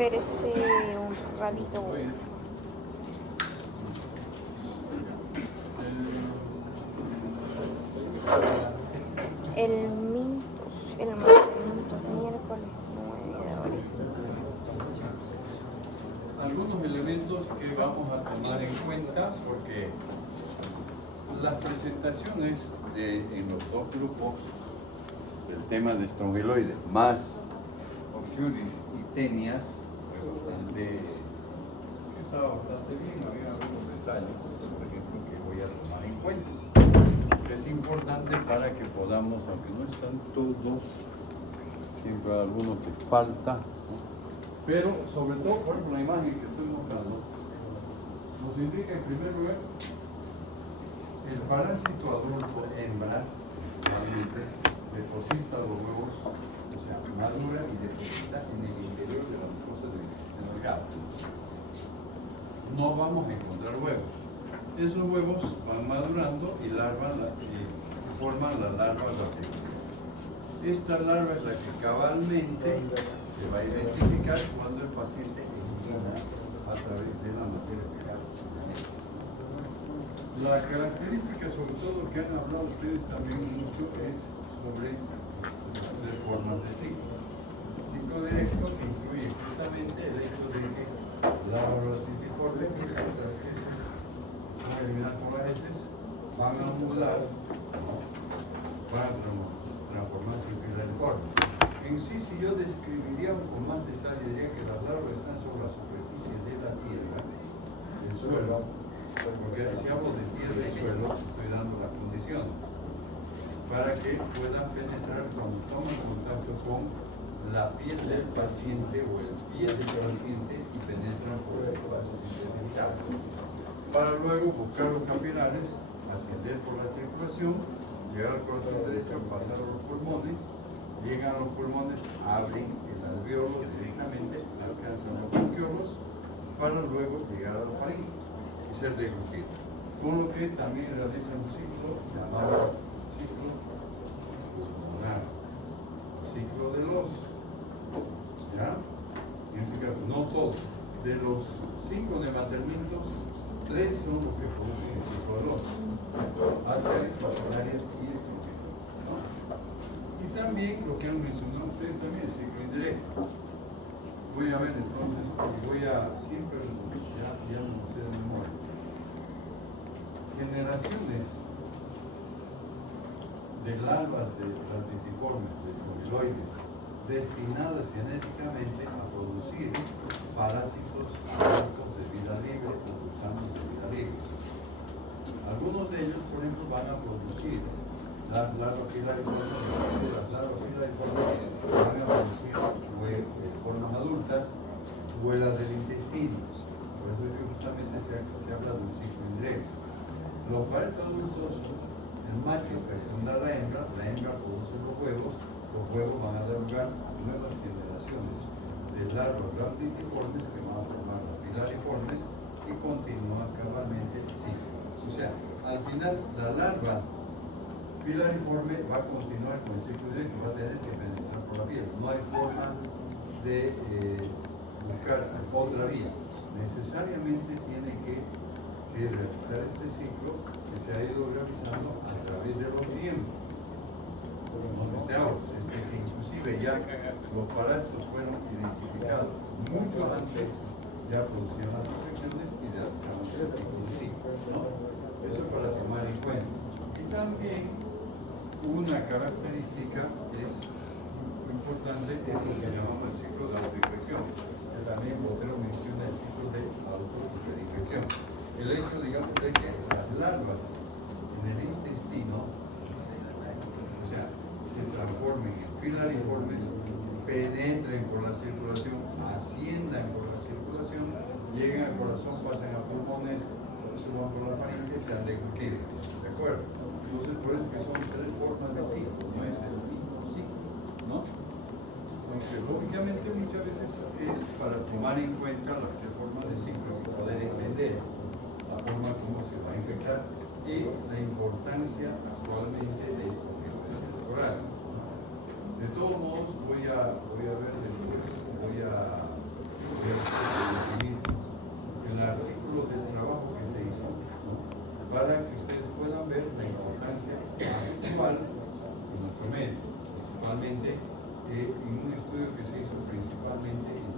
Espérese un ratito. El Mintos, el Mintos, miércoles 9 de abril. Algunos elementos que vamos a tomar en cuenta porque las presentaciones en los dos grupos del tema de estrongiloides más oxuris y tenias estaba bastante bien, había algunos detalles, por ejemplo, que voy a tomar en cuenta. Es importante para que podamos, aunque no están todos, siempre hay algunos que falta, ¿no? Pero sobre todo, por ejemplo, la imagen que estoy mostrando nos indica en primer lugar el parásito adulto hembra normalmente deposita los huevos, o sea, madura y deposita en el interior de la mucosa del orgasmo. No vamos a encontrar huevos. Esos huevos van madurando y forman la larva lateral. Esta larva es la que cabalmente se va a identificar cuando el paciente elimina a través de la materia fecal. La característica, sobre todo, que han hablado ustedes también mucho, es sobre las formas de ciclo. El ciclo directo que incluye justamente el hecho de que la orositiforme, que es otra que son eliminadas por las heces, van a mudar, ¿no? Van a transformarse en filariforme. En sí, si yo describiría con más detalle, diría que las larvas están sobre la superficie de la tierra, el suelo, porque si hablo de tierra y suelo, estoy dando las condiciones para que puedan penetrar cuando toman contacto con la piel del paciente o el pie del paciente y penetran por el vaso intestinal. Para luego buscar los capilares, ascender por la circulación, llegar al corazón derecho, pasar a los pulmones, llegan a los pulmones, abren el alveolo directamente, alcanzan los bronquiolos, para luego llegar a la faringe y ser deglutido. Con lo que también realiza un ciclo llamado ciclo pulmonar, ciclo de los, ¿ya? En este caso, no todos. De los 5 nematérmicos, 3 son los que producen el ciclo de los arterias, coronarias y estrongiloides, ¿no? Y también lo que han mencionado ustedes también, el ciclo indirecto. Voy a ver entonces, y voy a siempre, ya no sé de memoria. Generaciones de larvas de plantitiformes, de estrongiloides, destinadas genéticamente a producir parásitos adultos de vida libre o gusanos de vida libre. Algunos de ellos, por ejemplo, van a producir las larvas filariformes, las larvas filariformes van a producir formas adultas o las del intestino. Por eso es que justamente se habla de un ciclo indirecto. Los parásitos adultos, el macho fecunda a la hembra produce los huevos van a dar lugar a nuevas generaciones de larvas plantitiformes que van a formar las filariformes y continúan cabalmente el ciclo. O sea, al final la larva filariforme va a continuar con el ciclo directo, va a tener que penetrar por la piel. No hay forma de buscar otra vía. Necesariamente tiene que realizar este ciclo que se ha ido realizando a través de los tiempos. Que inclusive ya los parásitos fueron identificados mucho antes, ya producían las infecciones y realizaban el ciclo, ¿no? Eso es para tomar en cuenta. Y también una característica es importante, es lo que llamamos el ciclo de autoinfección, que también Botero menciona el ciclo de autoinfección. El hecho, digamos, de que las larvas en el intestino, o sea, se transformen en filariformes, penetren por la circulación, asciendan por la circulación, lleguen al corazón, pasen a pulmones, suban por la faringe y sean deglutidas. ¿De acuerdo? Entonces, por eso que son 3 formas de ciclo, no es el mismo ciclo, ¿no? Entonces, lógicamente, muchas veces es para tomar en cuenta las 3 formas de ciclo y poder entender la forma como se va a infectar y la importancia actualmente de estos fibrosis temporales. De todos modos, voy a ver después, voy a ver la importancia actual en nuestro medio, principalmente en un estudio que se hizo principalmente en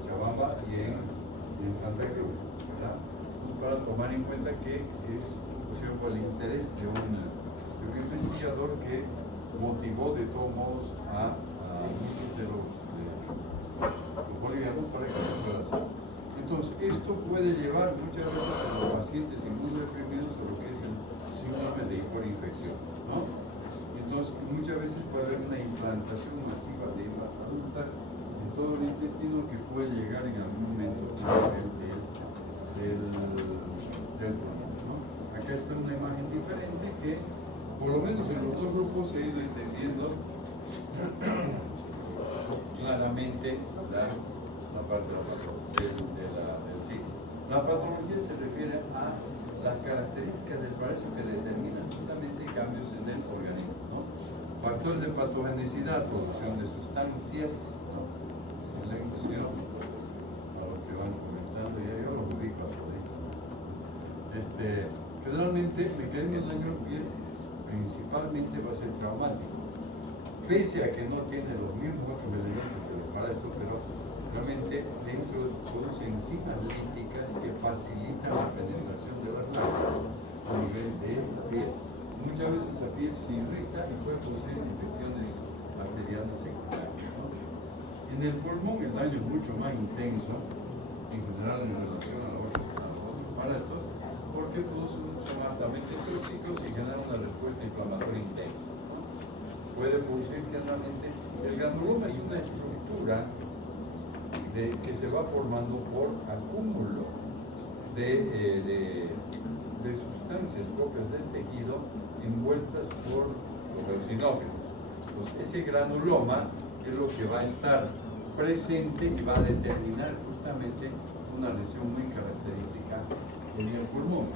Cochabamba y en Santa Cruz, ¿verdad? Para tomar en cuenta que es por el interés de un investigador que motivó de todos modos a muchos de los bolivianos para que se pueda hacer. Entonces, esto puede llevar muchas veces a los pacientes inmunodeprimidos a lo que es el síndrome de hiperinfección, ¿no? Entonces, muchas veces puede haber una implantación masiva de hembras adultas en todo el intestino que puede llegar en algún momento a nivel del pulmón, ¿no? Acá está una imagen diferente que, por lo menos en los dos grupos, se ha ido entendiendo claramente la parte del signo. La patología se refiere a las características del parásito que determinan justamente cambios en el organismo, ¿no? Factores de patogenicidad, producción de sustancias, ¿no? Selección, a lo que van comentando, ya yo lo ubico por ahí. Generalmente, mecanismos de daño piel principalmente va a ser traumático, pese a que no tiene los mismos otros elementos que para esto, pero realmente dentro produce enzimas líticas que facilitan la penetración de las lágrimas a nivel de piel. Muchas veces la piel se irrita y puede producir infecciones bacterianas secundarias, ¿no? En el pulmón el daño es mucho más intenso, en general en relación a los parásitos, porque son altamente tóxicos y generan una respuesta inflamatoria intensa. Puede producir generalmente, el granuloma es una estructura que se va formando por acúmulo de sustancias propias del tejido envueltas por los eosinófilos. Entonces, ese granuloma es lo que va a estar presente y va a determinar justamente una lesión muy característica en el pulmón,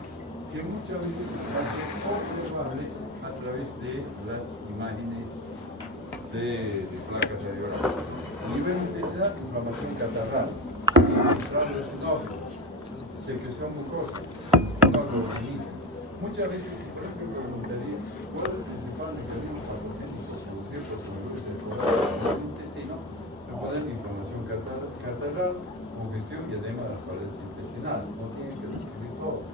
que muchas veces se hace observable a través de las imágenes de placas radiográficas. A nivel de intensidad, inflamación catarral, secreción mucosa, muchas veces, por ejemplo, ¿cuál es el principal mecanismo patogénico producido por tumores del intestino? La poder de inflamación catarral, congestión y edema de las paredes intestinales. No tienen que describir todo,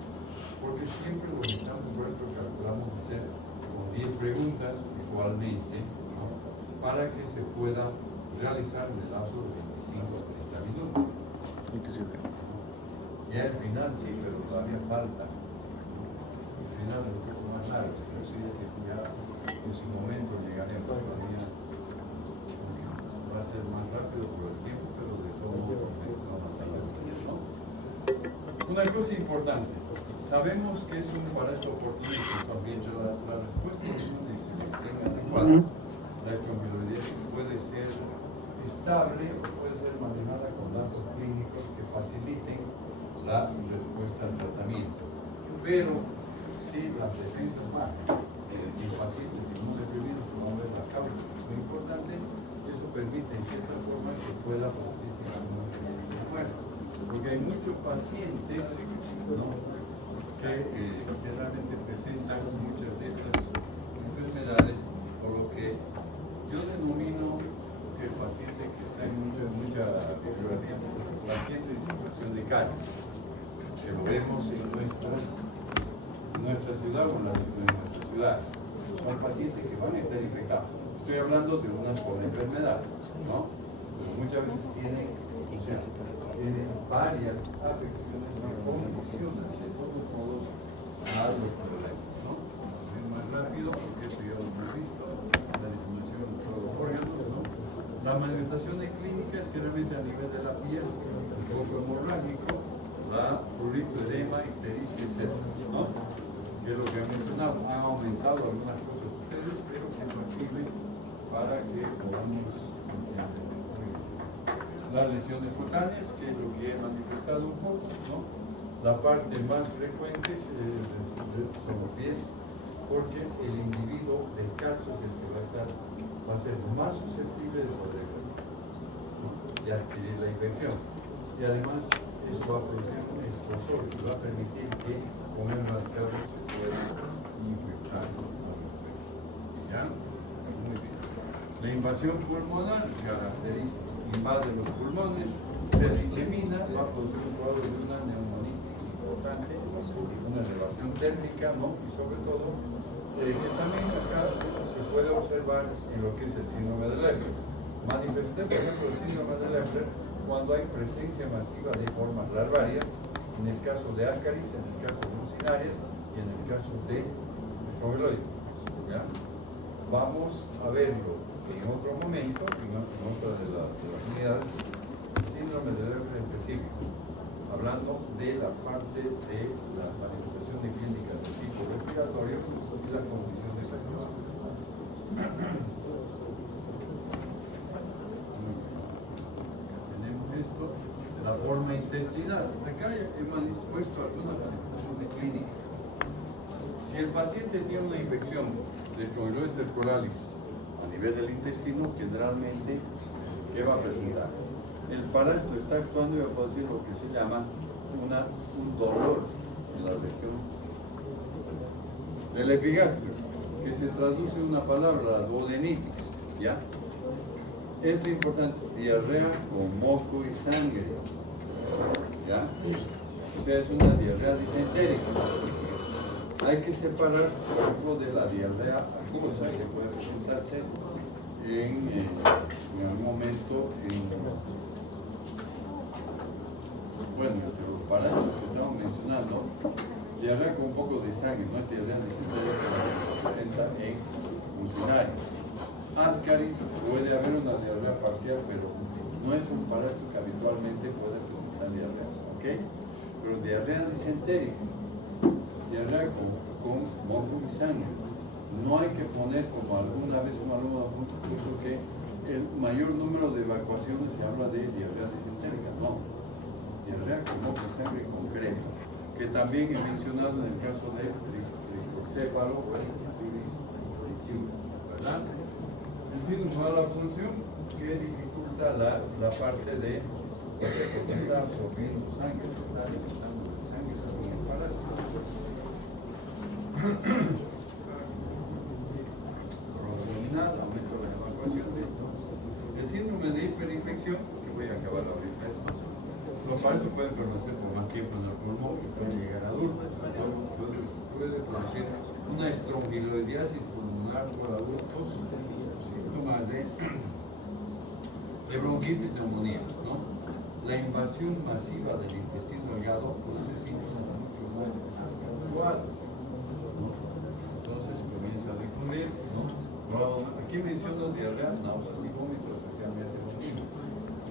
porque siempre lo que estamos, por ejemplo, calculamos hacer con 10 preguntas usualmente, ¿no? Para que se pueda realizar en el lapso de 25 a 30 minutos. Ya al final sí, pero todavía falta. Al final es un poco más largo, pero sí es que ya en su momento llegaremos todavía. Va a ser más rápido por el tiempo, pero de todo modo vamos a tardar, ¿no? Una cosa importante, sabemos que es un parásito oportunista, también la respuesta es una excelente adecuada. La electromielitis puede ser estable o puede ser manejada con datos clínicos que faciliten la respuesta al tratamiento. Pero si las defensas bajan en pacientes inmunodeprimidos, como es la causa, es muy importante, eso permite en cierta forma que pueda producirse la muerte. Porque hay muchos pacientes, ¿no?, que generalmente presentan muchas de estas enfermedades, por lo que yo denomino que el paciente que está en mucha bibliografía, paciente de situación de calle, que lo vemos en nuestra ciudad o en nuestra ciudad, son pacientes que van a estar infectados. Estoy hablando de una sola enfermedad, ¿no? Pero muchas veces tienen varias afecciones que condicionan de todos modos a los problemas, ¿no? Es más rápido porque eso ya lo hemos visto, la disminución de todos los órganos, ¿no? Las manifestaciones clínicas generalmente a nivel de la piel, el foco hemorrágico, la prurito, edema, ictericia, etc., ¿no? Que es lo que han mencionado, han aumentado algunas cosas ustedes, pero que es factible para que podamos entender. Las lesiones cutáneas, que es lo que he manifestado un poco, ¿no? La parte más frecuente son los pies, porque el individuo descalzo es el que va a ser más susceptible de poder, ¿no?, de adquirir la infección. Y además, eso va a producir un escosor que va a permitir que comer más carne se pueda infectar a los peces. ¿Ya? Muy bien. La invasión pulmonar característica. Invade los pulmones, se disemina, va a producir un cuadro de una neumonitis importante, una elevación térmica, ¿no? Y sobre todo, que también acá se puede observar en lo que es el síndrome de Lepre. Manifesté, por ejemplo, el síndrome de Lepre cuando hay presencia masiva de formas larvarias, en el caso de ácaris, en el caso de mucinarias y en el caso de estrogeloides. ¿Ya? Vamos a verlo en otro momento, en otra de las unidades, síndrome de Lepre específico, hablando de la parte de la manifestación de clínicas de tipo respiratorio y la condición de salud. Tenemos esto, la forma intestinal. Acá hemos puesto algunas manifestaciones clínicas. Si el paciente tiene una infección de Staphylococcus colalis a nivel del intestino, generalmente, ¿qué va a presentar? El parásito está actuando y va a producir lo que se llama un dolor en la región del epigastrio, que se traduce en una palabra, la duodenitis, ¿ya? Esto es importante, diarrea con moco y sangre, ¿ya? O sea, es una diarrea disentérica. Hay que separar, por ejemplo, de la diarrea acuosa, que puede presentarse en algún momento bueno, los parásitos que estamos mencionando, diarrea con un poco de sangre, no es diarrea disentérica que se presenta en mucinarios. Ascaris, puede haber una diarrea parcial, pero no es un parásito que habitualmente puede presentar diarreas, ¿ok? Pero diarrea disentérica, diarrea con moco y sangre. No hay que poner, como alguna vez un alumno puso, que el mayor número de evacuaciones se habla de diarrea disentérica. No, diarrea con moco y sangre con crema, que también he mencionado en el caso de tricocéfalo o ¿verdad? El síndrome de la absorción, que dificulta la parte de estar absorbiendo sangre, estar ingresando sangre también en parásito. Abdominal, aumento de la evacuación. El síndrome de hiperinfección, que voy a acabar ahorita esto. Los parásitos pueden permanecer por más tiempo en el pulmón y pueden llegar a adultos. Puede producir una estrongiloidiasis pulmonar por adultos, síntomas de bronquitis, neumonía, ¿no? La invasión masiva del intestino delgado produce síntomas mucho más acentuados, ¿no? Entonces comienza a recurrir, ¿no? Aquí menciono diarrea, náuseas y vómitos, especialmente vómitos.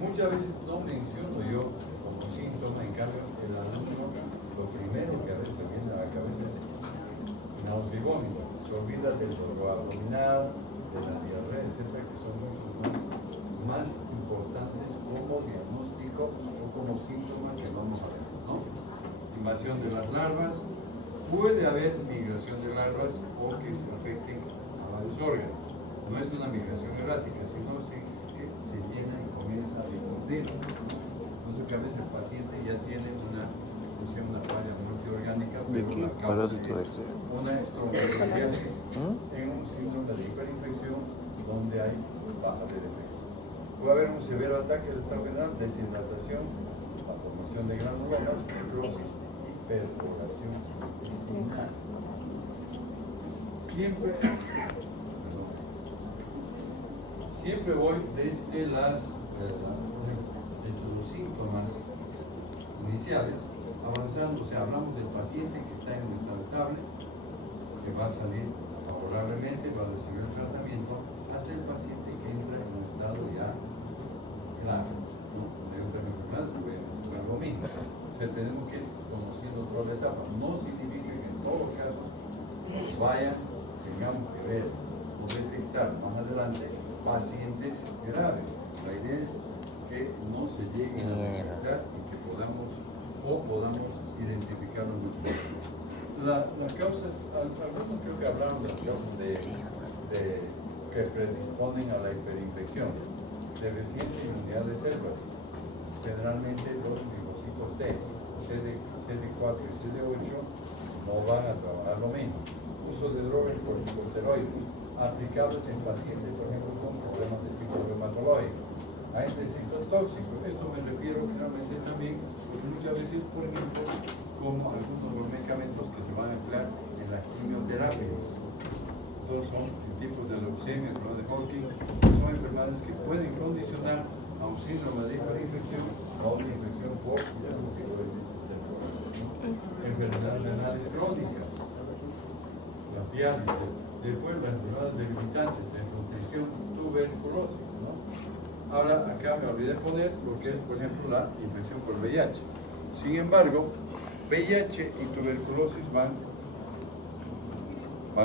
Muchas veces no menciono yo como síntoma, en cambio el alumno, lo primero que a veces le viene a la cabeza es náusea y vómito. Se olvida del dolor abdominal, de la diarrea, etcétera, que son muchos más importantes como diagnóstico o como síntoma que vamos a ver, ¿no? Invasión de las larvas, puede haber migración de larvas o que se afecten a varios órganos. No es una migración errática, sino que se llena y comienza a difundir. Entonces, que a veces el paciente ya tiene una falla multiorgánica, ¿De pero qué la causa parásito es una estrongiloidiasis en un síndrome de hiperinfección donde hay baja de defensa. Puede haber un severo ataque del estado general, deshidratación, la formación de granulomas, necrosis y perforación intestinal. Siempre voy desde los síntomas iniciales, avanzando, o sea, hablamos del paciente que está en un estado estable, que va a salir favorablemente, va a recibir el tratamiento, hasta el paciente que entra en un estado ya claro, ¿no? De otra enfermedad se puede necesitar lo mismo. O sea, tenemos que ir conociendo toda la etapa. No significa que en todos los casos tengamos que ver o detectar más adelante pacientes graves. La idea es que no se lleguen a detectar y que podamos identificarlo mucho más. Las causas, algunos creo que hablaron de las causas que predisponen a la hiperinfección, deficiente inmunidad de células, generalmente los linfocitos T, CD4 y CD8 no van a trabajar lo mismo. Uso de drogas corticosteroides aplicables en pacientes, por ejemplo, con problemas de tipo reumatológico. Agentes citotóxicos, esto me refiero generalmente también, porque muchas veces, por ejemplo, como algunos de los medicamentos que se van a emplear en las quimioterapias. Todos son tipos de leucemia, de Hodgkin, que son enfermedades que pueden condicionar a un síndrome de hiperinfección o a una infección por enfermedades renales crónicas, la diálisis, después las enfermedades debilitantes de nutrición, tuberculosis, ¿no? Ahora acá me olvidé poner lo que es, por ejemplo, la infección por VIH. Sin embargo, VIH y tuberculosis van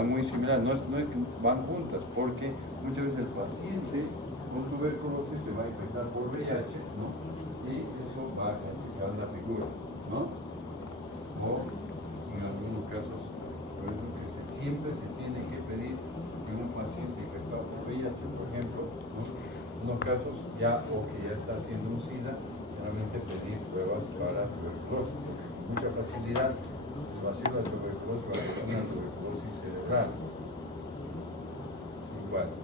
muy similares, no es que van juntas, porque muchas veces el paciente con tuberculosis se va a infectar por VIH, ¿no? Y eso va a afectar la figura, ¿no? O en algunos casos, por eso que siempre se tiene que pedir en un paciente infectado por VIH, por ejemplo, ¿no? En unos casos ya o que ya está haciendo un SIDA, realmente pedir pruebas para tuberculosis. Mucha facilidad, vacío de tuberculosis para una tuberculosis cerebral. Sí, bueno.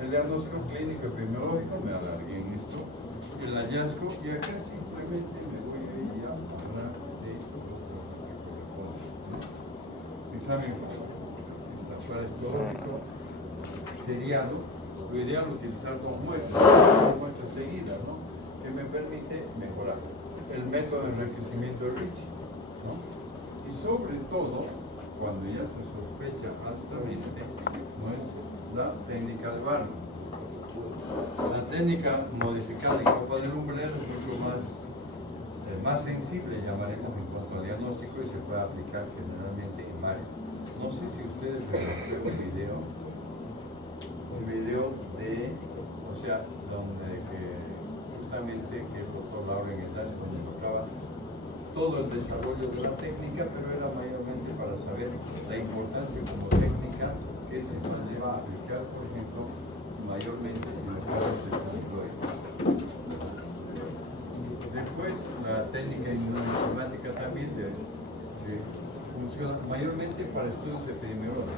El diagnóstico clínico epidemiológico, me alargué en esto. El hallazgo, y acá simplemente me voy a ir a hablar de lo que corresponde, ¿no? Examen histológico seriado. Lo ideal es utilizar dos muestras seguidas, ¿no? Que me permite mejorar. El método de enriquecimiento de Rich, ¿no? Y sobre todo, cuando ya se sospecha altamente, no es la técnica de Barnum. La técnica modificada en copa de lumbre es mucho más sensible, llamaremos, en cuanto al diagnóstico, y se puede aplicar generalmente en Mario. No sé si ustedes ven el video de, o sea, donde que justamente que el doctor Lauren Enlace donde tocaba todo el desarrollo de la técnica, pero era mayormente para saber la importancia como técnica que se va a aplicar, por ejemplo, mayormente en los casos de control. Después, la técnica inmunoinformática también funciona mayormente para estudios epidemiológicos,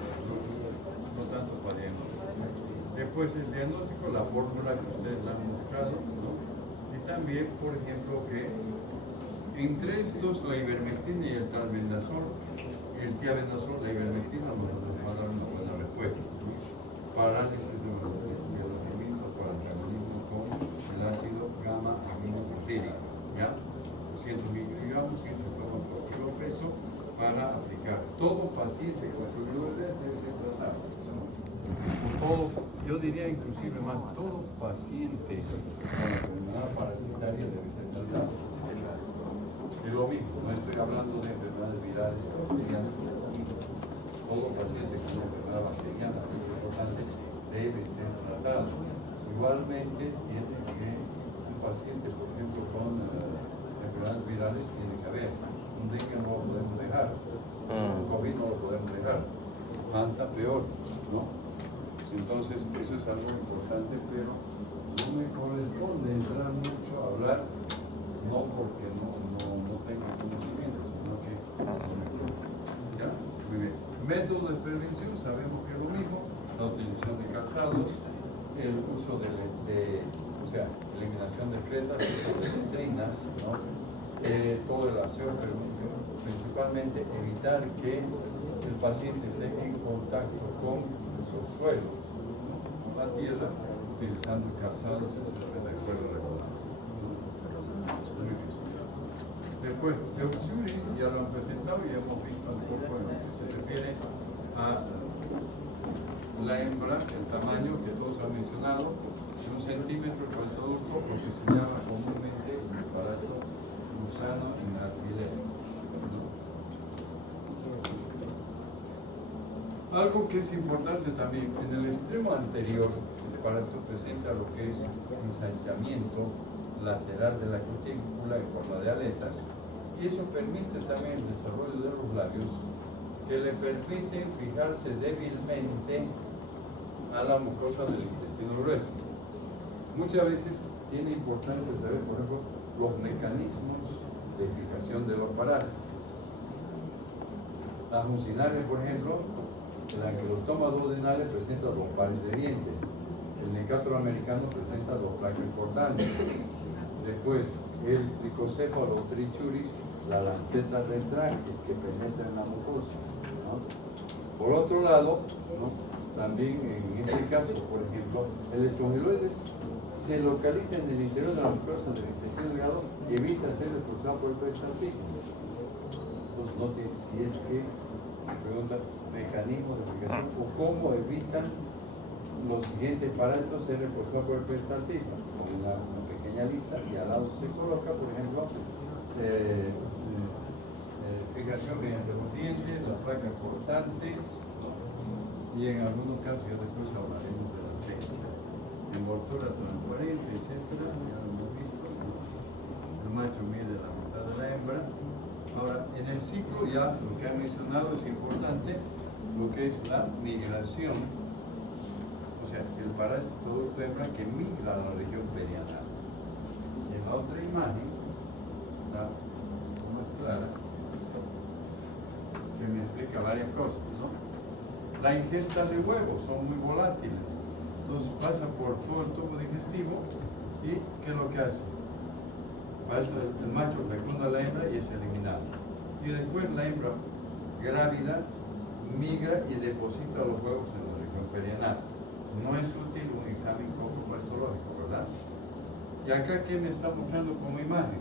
no tanto para diagnóstico. Después, el diagnóstico, la fórmula que ustedes la han mostrado, ¿no? Y también, por ejemplo, que entre estos, la ivermectina y el albendazol, el tiabendazol, la ivermectina nos va a dar una buena respuesta. Parálisis de los organismos para el metabolismo con el ácido gamma aminobutírico, ¿ya? 200 microgramos, 100 tomas por kilo peso para aplicar. Todo paciente con tuberculosis debe ser tratado. Todo, yo diría inclusive más, todo paciente con enfermedad parasitaria debe ser tratado. Es lo mismo, no estoy hablando de enfermedades virales bacterianas. Todo paciente con enfermedad bacteriana, es importante, debe ser tratado. Igualmente, tiene que un paciente, por ejemplo, con enfermedades virales, tiene que haber. Un dengue no lo podemos dejar, un COVID no lo podemos dejar, tanta peor, ¿no? Entonces, eso es algo importante, pero no me corresponde entrar mucho a hablar, no porque no tengo conocimiento, sino que... ¿Ya? Muy bien. Método de prevención, sabemos que es lo mismo, la utilización de calzados, el uso o sea, eliminación de cretas, de estrinas, ¿no? Todo el aseo, pero principalmente evitar que el paciente esté en contacto con los suelos, con la tierra, utilizando calzados, etc. Después, Euxuris, ya lo han presentado y hemos visto un poco en lo que se refiere a la hembra, el tamaño que todos han mencionado, 1 centímetro el producto, lo que se llama comúnmente el parásito gusano en alfiler, ¿no? Algo que es importante también, en el extremo anterior, el parásito presenta lo que es ensanchamiento lateral de la cutícula en forma de aletas, y eso permite también el desarrollo de los labios que le permiten fijarse débilmente a la mucosa del intestino grueso. Muchas veces tiene importancia saber, por ejemplo, los mecanismos de fijación de los parásitos. Las mucinares, por ejemplo, el ankylostoma duodenale presenta 2 pares de dientes. El necatro americano presenta 2 placas cortantes. Después, el tricocéfalo trichuris, la lanceta retráctil que penetra en la mucosa, ¿no? Por otro lado, ¿no? También en este caso, por ejemplo, el electroanguloides se localiza en el interior de la mucosa del intestino delgado y evita ser expulsado por el peristaltismo. Entonces, note si es que, pregunta, mecanismo de fijación o cómo evitan los siguientes parásitos ser expulsados por el peristaltismo. Con una pequeña lista y al lado se coloca, por ejemplo, fijación mediante los dientes, las placas cortantes y en algunos casos ya después hablaremos de la técnica. Envoltura transparente, etcétera, ya lo hemos visto, ¿no? El macho mide la mitad de la hembra. Ahora, en el ciclo ya lo que ha mencionado es importante, lo que es la migración, o sea, el parásito adulto hembra que migra a la región perianal. Y en la otra imagen está más clara, que me explica varias cosas, ¿no? La ingesta de huevos son muy volátiles, entonces pasa por todo el tubo digestivo y ¿qué es lo que hace? Para esto el macho fecunda a la hembra y es eliminado. Y después la hembra grávida migra y deposita los huevos en la región perianal. No es útil un examen morfológico, ¿verdad? Y acá, ¿qué me está mostrando como imagen?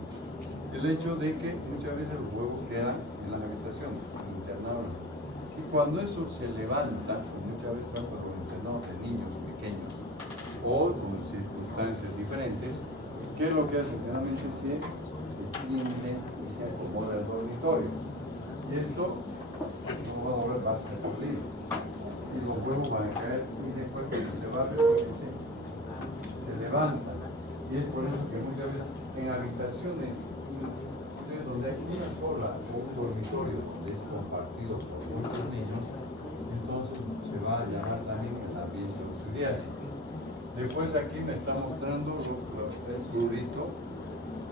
El hecho de que muchas veces los huevos quedan en la habitación, internados. Y cuando eso se levanta, muchas veces pasa con internados de niños pequeños o con circunstancias diferentes, ¿qué es lo que hace? Generalmente se tiende y se acomoda el dormitorio. Y esto, como va a volver, va a ser sólido. Y los huevos van a caer y después cuando se baja, se levantan. Y es por eso que muchas veces en habitaciones donde hay una sola o un dormitorio que es compartido por muchos niños, entonces se va a llamar también el ambiente lusuriásico. Después aquí me está mostrando el prurito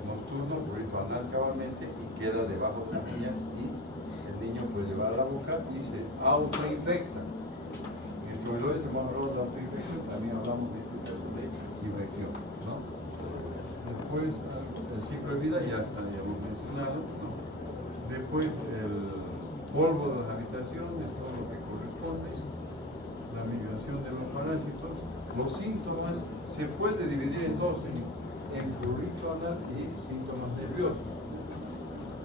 nocturno, prurito anal cabalmente, y queda debajo de las uñas y el niño puede llevar a la boca y se autoinfecta. En tubeloides hemos hablado de autoinfección, también hablamos de infección, ¿no? Después el ciclo de vida ya hemos mencionado, ¿no? Después el polvo de las habitaciones, todo lo que corresponde, la migración de los parásitos. Los síntomas se puede dividir en dos, en prurito anal y síntomas nerviosos.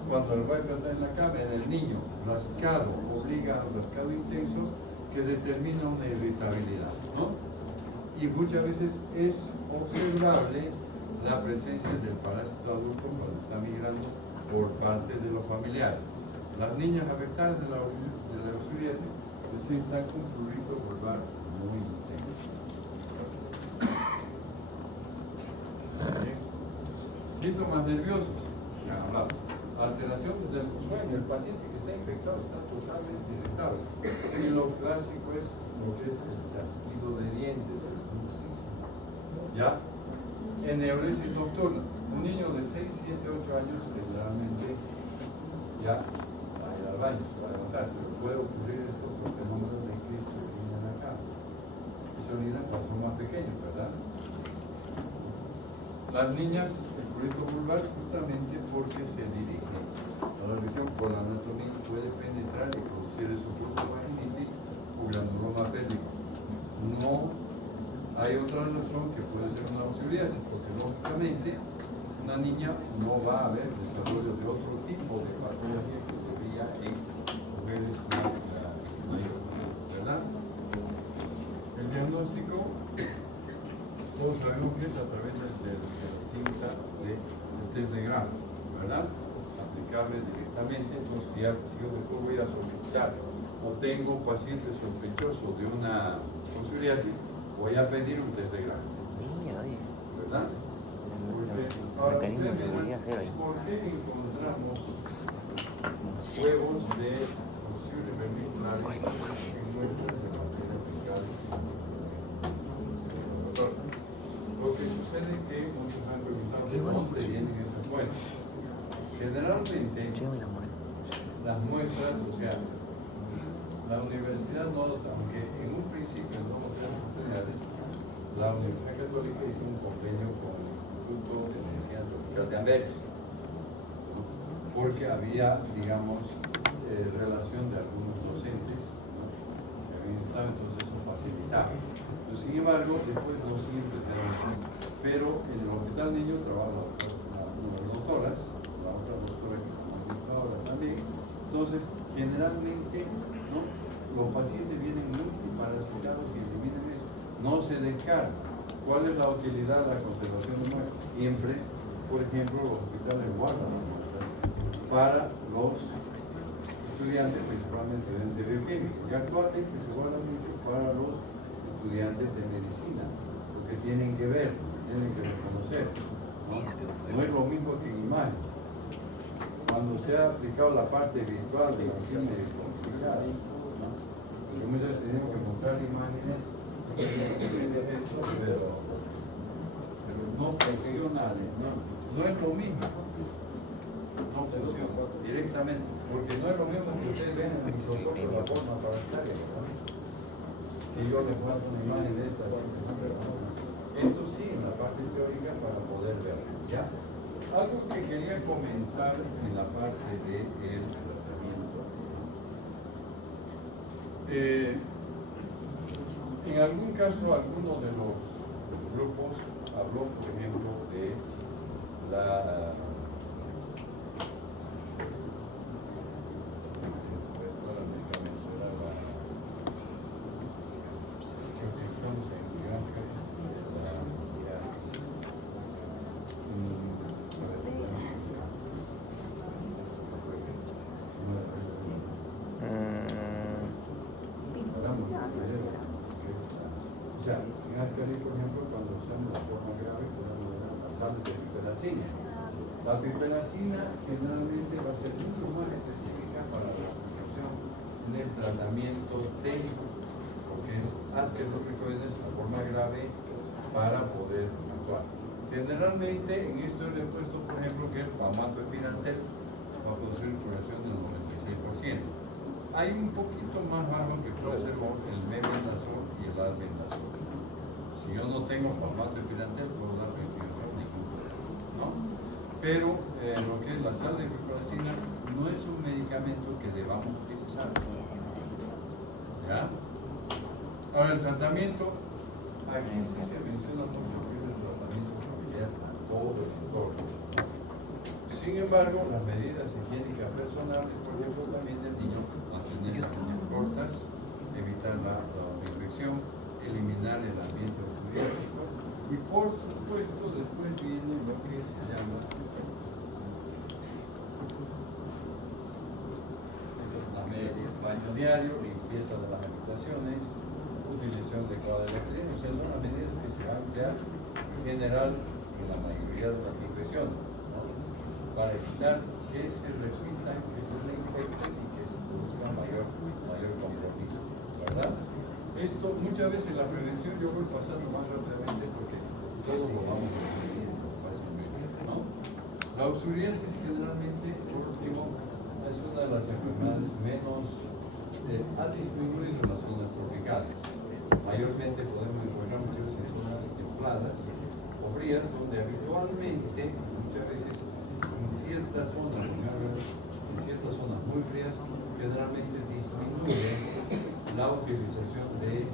Cuando el huevo está en la cama, en el niño, rascado, obliga a un rascado intenso que determina una irritabilidad, ¿no? Y muchas veces es observable la presencia del parásito adulto cuando está migrando por parte de los familiares. Las niñas afectadas de la lusuriasis presentan un prurito vulvar muy intenso. Bien. Síntomas nerviosos, ya hablamos. Alteraciones del sueño, el paciente que está infectado está totalmente irritable. Y lo clásico es lo que es el chasquido de dientes, el bruxismo. ¿Ya? Enuresis nocturna. Un niño de 6, 7, 8 años generalmente ya va a ir al baño, se va a levantar. Pero puede ocurrir esto por fenómenos de que se orinan acá. Y se orinan cuando son más pequeños, ¿verdad? Las niñas, el prurito vulvar justamente porque se dirige a la región por la anatomía puede penetrar y producir su propia vaginitis o granuloma pélvico. No hay otra razón que puede ser una lusuriasis, porque lógicamente una niña no va a haber desarrollo de otro tipo de patología que se veía en mujeres mayores, ¿verdad? El diagnóstico, todos sabemos que es a través de la cinta del test de Gram, ¿verdad? Aplicable directamente. Entonces, si yo después voy a solicitar o tengo un paciente sospechoso de una lusuriasis, voy a pedir un test de Gram, ¿verdad? Porque ahora ustedes verán por qué encontramos huevos de fusión vermiculares en huevos de bacterias fecales. Lo que sucede es que muchos han preguntado de dónde vienen esas muestras. Generalmente, las muestras, o sea, la universidad no, aunque en un principio no nos dio oportunidades, la Universidad Católica hizo un convenio con el Instituto de Medicina Tropical de Amberes, ¿no? Porque había, digamos, relación de algunos docentes, ¿no? Que habían estado, entonces eso facilitaba. Pero, sin embargo, después no siempre era así. Pero en el Hospital Niño trabaja las doctoras, la otra doctora que está ahora también. Entonces, generalmente, ¿no? Los pacientes vienen multiparasitados y eliminan eso. No se descarta. ¿Cuál es la utilidad de la conservación de muestras? Siempre, por ejemplo, los hospitales guardan las muestras para los estudiantes, principalmente de bioquímica. Y actualmente se guarda mucho para los estudiantes de medicina, porque tienen que ver, tienen que reconocer, ¿no? No es lo mismo que en imagen. Cuando se ha aplicado la parte virtual de la química complicada, ¿no? Yo muchas veces tenemos que mostrar imágenes, pero no funcionales, no es lo mismo. No funciona directamente, porque no es lo mismo que ustedes ven en el microscopio la forma parasitaria, ¿no? Y yo les muestro una imagen de esta, esto sí en la parte teórica para poder ver, ¿ya? Algo que quería comentar en la parte del tratamiento. En algún caso, alguno de los grupos habló, por ejemplo, de la O sea, en Ascari, por ejemplo, cuando usamos la forma grave, podemos dar la sal de piperacina. La piperacina generalmente va a ser mucho más específica para la aplicación del tratamiento técnico, porque es asquerropicoides, la forma grave, para poder actuar. Generalmente en esto le he puesto, por ejemplo, que el famato epirantel va a producir curación del 96%. Hay un poquito más bajo que puede ser el mebendazol y el albendazol. Si yo no tengo formato epirantel, puedo dar benzilfenico, ¿no? Pero lo que es la sal de piperacina no es un medicamento que debamos utilizar, ¿ya? Ahora el tratamiento, aquí sí se menciona mucho que es el tratamiento familiar a todo el entorno. Sin embargo, las medidas higiénicas personales, por ejemplo, también del niño, mantener las uñas cortas, evitar la infección, eliminar el ambiente psoriásico y, por supuesto, después viene lo que se llama baño diario, limpieza de las habitaciones, utilización adecuada de la o sea, son las medidas que se van a emplear en general en la mayoría de las infecciones, ¿no? Para evitar que se repitan, que se reinfecten y que se produzca mayor compromiso, ¿verdad? Esto muchas veces la prevención yo voy pasando más rápidamente porque todos lo vamos a conseguir fácilmente, ¿no? La psoriasis generalmente, por último, es una de las enfermedades menos ha disminuido en las zonas tropicales. Mayormente podemos encontrar muchas zonas templadas o frías, donde habitualmente, muchas veces, en ciertas zonas muy frías, generalmente disminuye la utilización de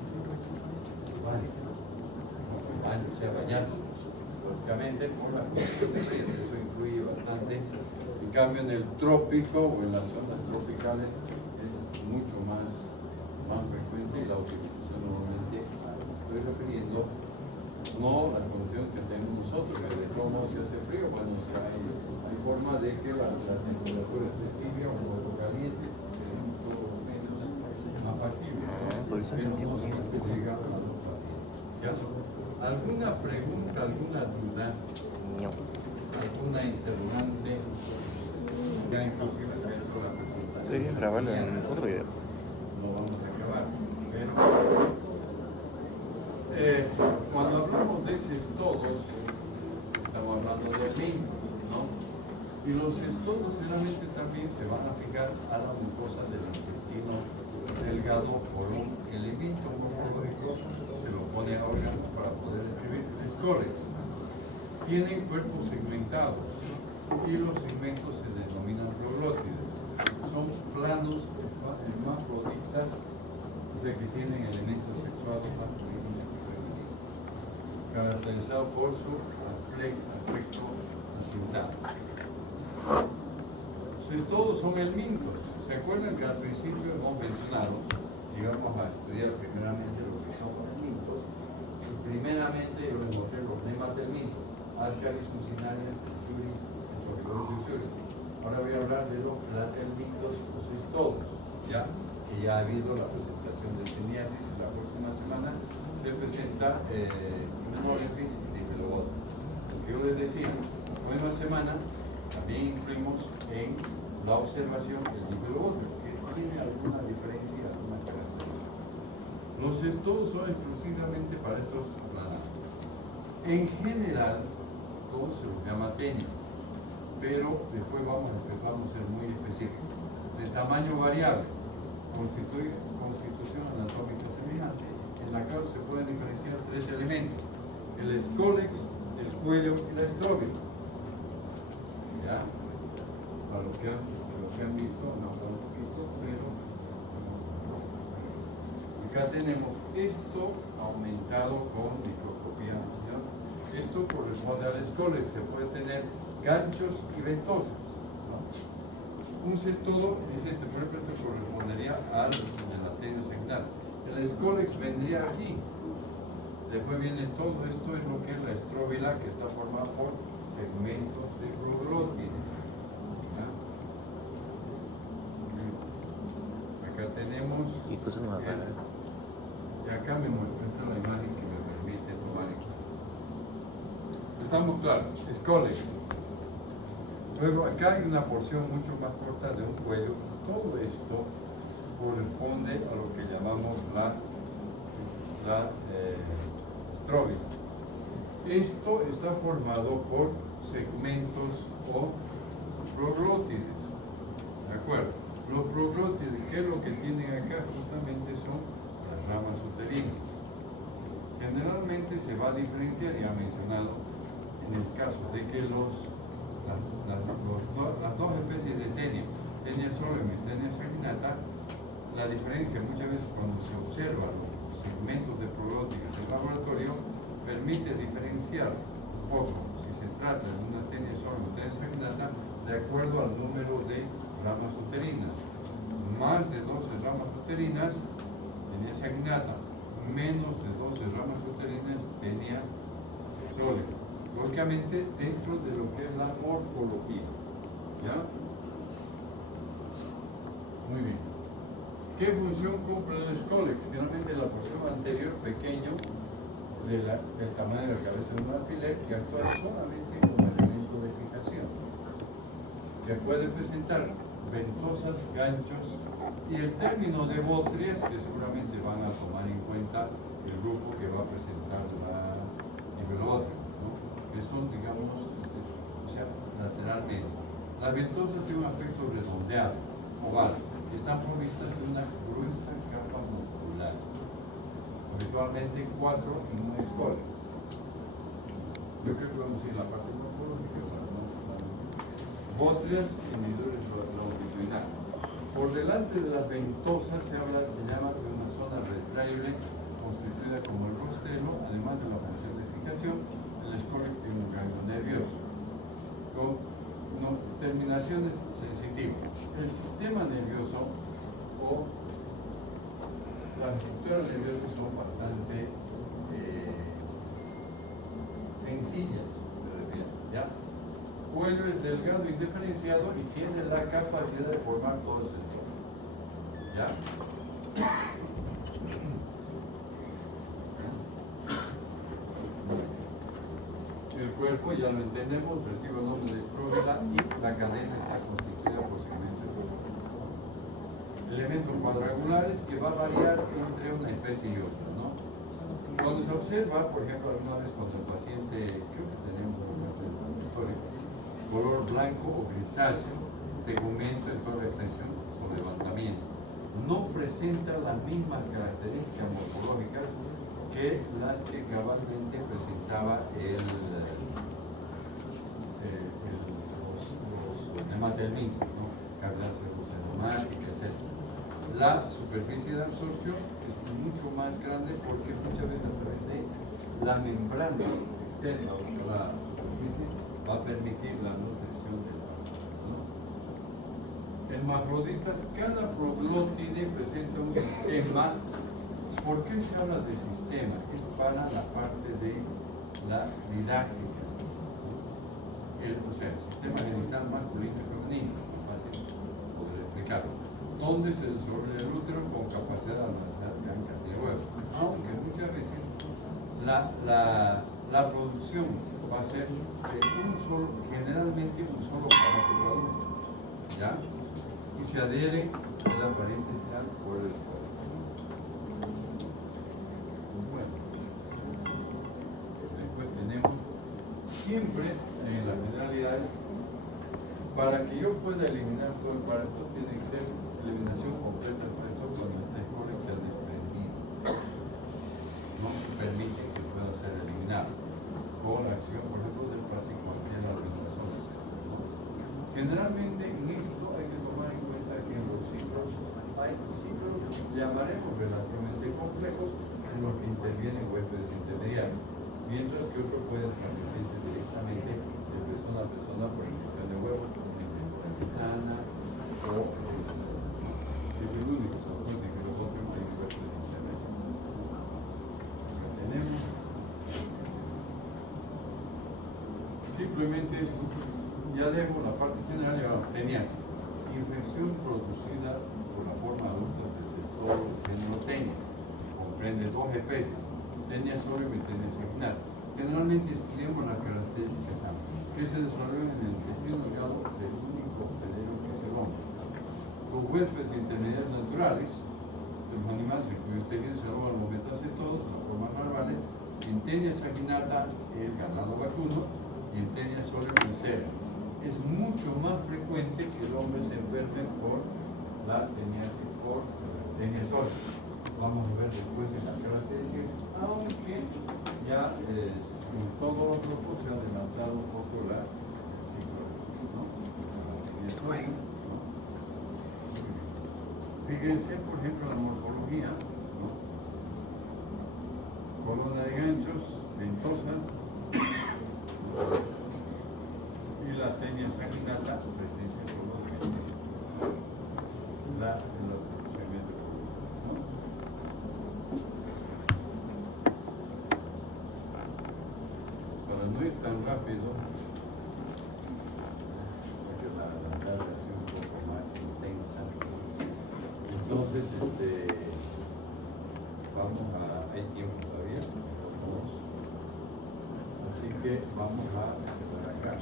baño, o sea, bañarse, lógicamente por la condición de frío, eso influye bastante. En cambio, en el trópico o en las zonas tropicales es mucho más frecuente y la utilización normalmente, estoy refiriendo, no la condición que tenemos nosotros, que de cómo se hace frío, bueno, o sea, hay forma de que la temperatura esté tibia o un poco caliente, un poco menos más factible. Por eso sentimos que eso llega a los pacientes. ¿Ya? ¿Alguna pregunta, alguna duda? No. ¿Alguna interrogante? Ya inclusive se ha hecho la presentación. Sería grabarlo en otro video. No vamos a acabar. Pero, cuando hablamos de esos todos, estamos hablando de vínculos, ¿no? Y Y los estodos generalmente también se van a fijar a la mucosa del intestino delgado por un elemento morfológico, se lo pone a órgano para poder escribir. Scolex. Tienen cuerpos segmentados y los segmentos se denominan proglótides. Son planos hermafroditas, o sea que tienen elementos sexuales masculinos y femeninos, caracterizado por su aspecto acintado. Todos son helmintos. ¿Se acuerdan que al principio hemos mencionado, llegamos a estudiar primeramente lo que son los helmintos? Y primeramente yo les mostré los lemas del minto: Ascaris, Mucinaria, Juris, Enchorigones. Ahora voy a hablar de los platelmintos, los estodos, ya que ya ha habido la presentación de Teniasis. La próxima semana se presenta Molepis y Dipelobot. Yo les decía, la próxima semana también incluimos en la observación el Dipelobot, que tiene alguna diferencia, alguna característica. Los estodos son exclusivamente para estos planados. En general, todos se los llama tenias, pero después vamos a ser muy específicos. De tamaño variable, constitución anatómica semejante, en la cual se pueden diferenciar tres elementos: el scolex, el cuello y la estróbila. ¿Ya? Para los que han visto, no para un poquito, pero acá tenemos esto aumentado con microscopía. ¿Ya? Esto corresponde al scolex. Se puede tener ganchos y ventosas, ¿no? Un cestodo es este, por ejemplo, esto correspondería al de la tenia segmental. El scolex vendría aquí. Después viene todo esto, es lo que es la estróbila, que está formada por segmentos de proglótides. Acá tenemos. Y cosas más raras. Y acá me muestra la imagen que me permite tomar en cuenta. Estamos claros, scolex. Luego acá hay una porción mucho más corta de un cuello. Todo esto corresponde a lo que llamamos la estróbila. Esto está formado por segmentos o proglótides. ¿De acuerdo? Los proglótides, ¿qué es lo que tienen acá? Justamente son las ramas uterinas. Generalmente se va a diferenciar, ya mencionado, en el caso de que las dos especies de tenia, tenia solem y tenia saginata, la diferencia muchas veces cuando se observa los segmentos de proglótides en el laboratorio permite diferenciar un poco si se trata de una tenia solem o tenia saginata de acuerdo al número de ramas uterinas. Más de 12 ramas uterinas, tenia saginata; menos de 12 ramas uterinas, tenia solem. Lógicamente dentro de lo que es la morfología. ¿Ya? Muy bien. ¿Qué función cumple el scolex? Generalmente la porción anterior, pequeño, del tamaño de la cabeza de un alfiler, que actúa solamente como elemento de fijación, que puede presentar ventosas, ganchos, y el término de Botrytis, que seguramente van a tomar en cuenta el grupo que va a presentar la Dipelobotria, que son, digamos, o sea, lateralmente. Las ventosas tienen un aspecto redondeado, oval, y están provistas de una gruesa capa muscular, habitualmente 4 en un scolex. Yo creo que vamos a ir a la parte morfológica. Botrytis inhibidores longitudinales. Por delante de las ventosas se llama de una zona retraible constituida como el rostelo, además de la función de fijación. El scolex tiene un ganglio nervioso con terminaciones sensitivas. El sistema nervioso o las estructuras nerviosas son bastante sencillas, me refiero, ¿ya? Cuello es delgado y diferenciado y tiene la capacidad de formar todo el sector, ¿ya? El cuerpo, ya lo entendemos, recibe el nombre de estróbila y la cadena está constituida por segmentos de elementos cuadrangulares que va a variar entre una especie y otra, ¿no? Cuando se observa, por ejemplo, alguna vez cuando el paciente, creo que tenemos una historia, color blanco o grisáceo, tegumento en toda la extensión o levantamiento. No presenta las mismas características morfológicas que las que cabalmente presentaba los nematelmintos, ¿no? Cavidad celulomática, etc. La superficie de absorción es mucho más grande porque muchas veces a través de la membrana externa o la superficie va a permitir la nutrición del agua, ¿no? Hermafroditas, cada proglótide presenta un sistema. ¿Por qué se habla de sistema? Es para la parte de la didáctica. El sistema genital masculino y femenino, es fácil poder explicarlo. Donde se desarrolla el útero con capacidad de almacenar gran cantidad de huevos. Aunque muchas veces la producción va a ser de generalmente un solo parásito adulto, ¿ya? Y se adhiere a la paréntesis por el cuerpo. Bueno, después tenemos siempre en las generalidades, para que yo pueda eliminar todo el parásito, tiene que ser eliminación completa del parásito cuando está en se ha desprendido. No permite que pueda ser eliminado con la acción, por ejemplo, del parásito en la eliminación de células, ¿no? Generalmente en esto hay que tomar en cuenta que en los ciclos hay ciclos, llamaremos relativamente complejos, en los que intervienen huéspedes intermediarios, mientras que otros pueden transmitirse directamente de persona a persona por ingestión de huevos, por ejemplo, ventana o es el único, solamente que los otros tienen huéspedes intermediarios. Tenemos simplemente esto, ya dejo la parte general y ahora teniasis, infección producida por la forma adulta del sector género tenia, comprende dos especies, tenia sólida y tenia sanguinaria. Generalmente estudiamos las características que se desarrollan en el intestino delgado del único hospedero que es el hombre. Los huéspedes intermediarios naturales de los animales, incluyendo tenias, se alojan los metacestodos, las formas larvales, en tenia sanguinata el ganado vacuno y en tenia sólida el cerdo. Es mucho más frecuente que el hombre se enferme por la teniasis, por tenia sólida. Vamos a ver después en las características, aunque ya en todos los grupos se ha adelantado un poco la ciclo, ¿no? Fíjense, por ejemplo, la morfología, ¿no? Columna de ganchos, ventosa, y la tenia sanguinata, presencia de color de ganchos. La procedimiento, ¿no? Para no ir tan rápido, porque la tarde ha sido un poco más intensa. Entonces, vamos a... hay tiempo todavía. Así que vamos a empezar acá.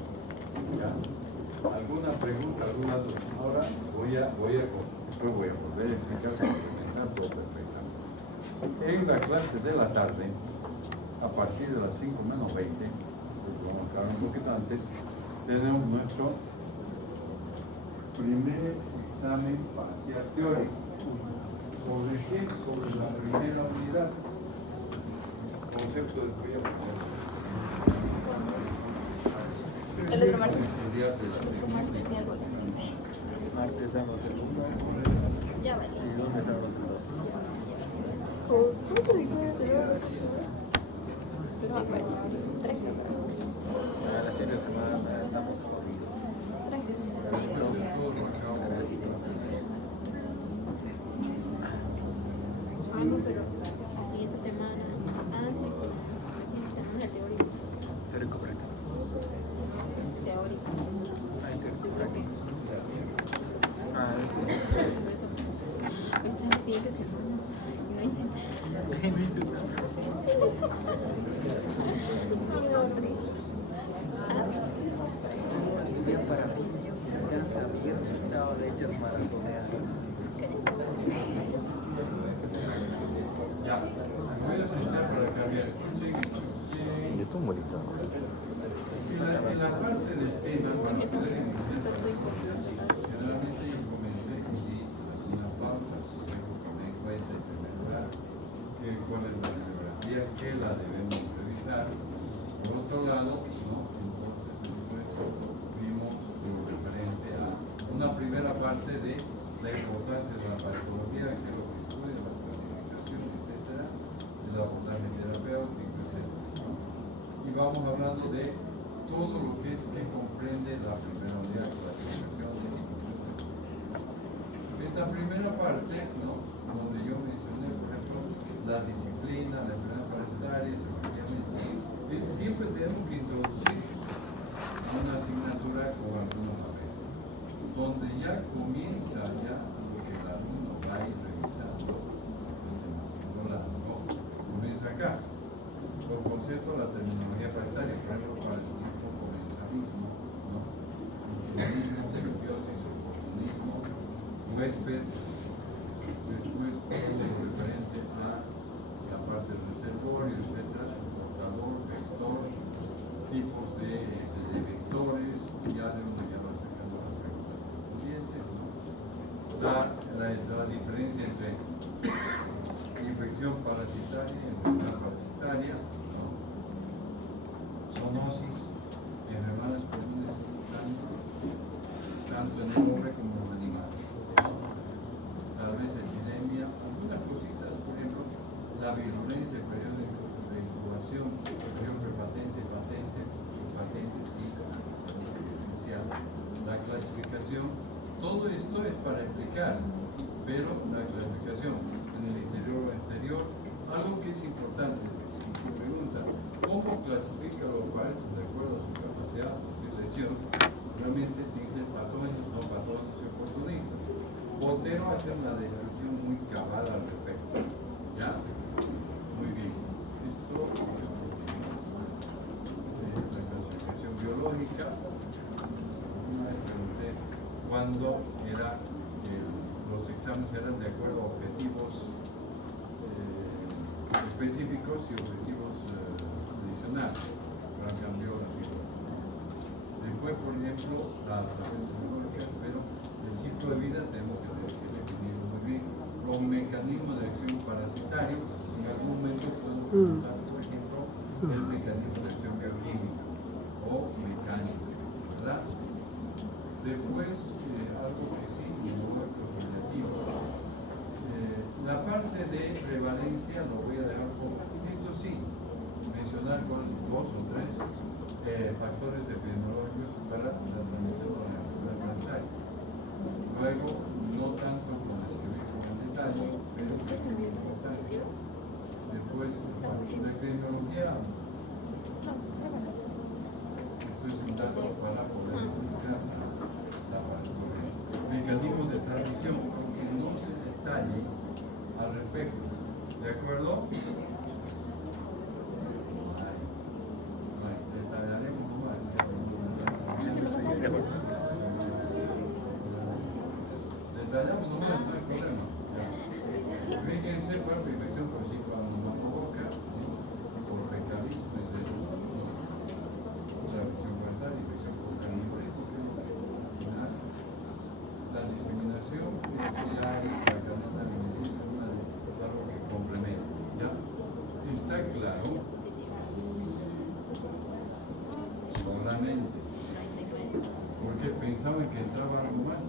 ¿Ya? ¿Alguna pregunta, alguna duda? Ahora después voy a volver a explicar para todo perfectamente. En la clase de la tarde, a partir de las 5 menos 20, vamos a hablar un poquito antes, tenemos nuestro primer examen parcial teórico. ¿Sobre qué? Sobre la primera unidad. Concepto de fría. El otro martes. Martes, miércoles. Martes, sábado, segundo. Ya vale. Y lunes, sábado, segundo. No me acuerdo. 3. Para la serie de semana estamos corridos. Ah, no, pero la siguiente semana, necesitamos la teórica. Teórico práctico. Teórica. Ah, teórico práctico. Ah, Esta siguiente semana. ¿qué dice una estudian para mí, descansa, viernes, sábado, hechas maratoneadas. Ya, me voy a sentar para cambiar el coche. ¿De tu molito? En la parte de esquema para poder iniciar. Generalmente yo comencé y di una pauta, luego también cuesta en primer lugar, cuál es la bibliografía, que la debemos revisar. Por otro lado, ¿no? Entonces después vimos lo referente a una primera parte de la importancia de la patología, que es lo que estudia, la planificación, etcétera, el abordaje terapéutico, etcétera, ¿no? Y vamos hablando de todo lo que comprende la primera unidad de clasificación de instituciones. Esta primera parte, ¿no? Donde yo mencioné, por ejemplo, la disciplina, la enfermedad parasitaria, siempre tenemos que introducir una asignatura con algunos papeles, donde ya comienza lo que el alumno va a ir revisando desde el segundo lado, ¿no? Comienza acá. Por concepto, la terminología parasitaria, por ejemplo, parasitismo, comensalismo, ¿no? Oportunismo, simbiosis, oportunismo, huésped, después todo lo referente a la parte del reservorio, etcétera, portador, vector, tipos de vectores, ya de donde ya va sacando las preguntas correspondientes, ¿no? La diferencia entre infección parasitaria y enfermedad parasitaria, ¿no? Zoonosis, enfermedades comunes tanto en el hombre como en el animal, ¿no? Tal vez epidemia, algunas cositas, por ejemplo, la virulencia, el periodo de incubación, el periodo prepatente, patente, sí, diferencial, la clasificación, todo esto es para explicar, pero la clasificación en el interior o exterior, algo que es importante, si se pregunta cómo clasifica los parámetros de acuerdo a su capacidad de selección, realmente tiene que ser patógenos, no patógenos y oportunistas. Botero hace una descripción muy cabal al respecto. ¿Ya? Muy bien. Esto es la clasificación biológica. Una vez pregunté cuándo los exámenes eran de acuerdo a objetivos específicos y objetivos adicionales. Ahora cambió la figura. Después, por ejemplo, la adaptación tecnológica, pero el ciclo de vida tenemos que definir muy bien. Los mecanismos de acción parasitaria, en algún momento podemos preguntar, por ejemplo, el mecanismo de acción bioquímica o mecánica, ¿verdad? Después, algo que sí, no es correlativo. La parte de prevalencia lo voy a dejar con esto sí, mencionar con 2 o 3 factores epidemiológicos para la transmisión de la enfermedad parasitaria. Luego, no tanto con escribir con detalle, pero con importancia. Después, la epidemiología, esto es un dato para poder explicar la patología. Mecanismos de transmisión, aunque no se detalle al respecto. ¿De acuerdo? Detallaremos más. Detallamos nomás, no hay problema. Fíjense, por infección por boca, por rectalismo, es la infección parasitaria, infección por carnívorismo, la diseminación ya es la cadena alimenticia, algo que complementa. ¿Ya? Está claro. Solamente. Porque pensaban que entraba algo más.